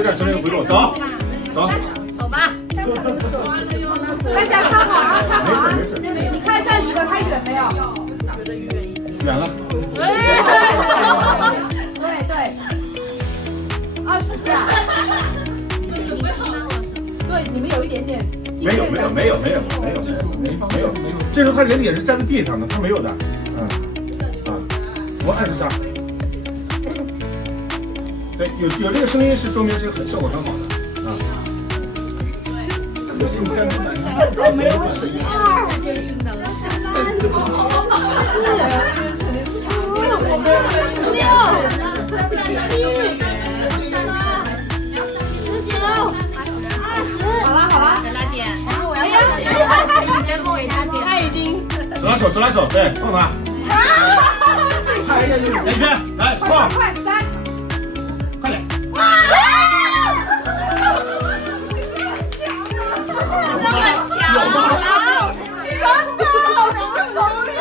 有点生命回路，走，走吧。大家看好啊，看好啊！你看一下离得太远没有？远了。对，20下。对，你们有一点点。没有，这时候他人也是站在地上的，他没有的，我20下。对，有这个声音是说明是效果很好的，没有12、手拉手，对，碰他。来一遍，来碰，快3，快点。这么强，真的，我们总有。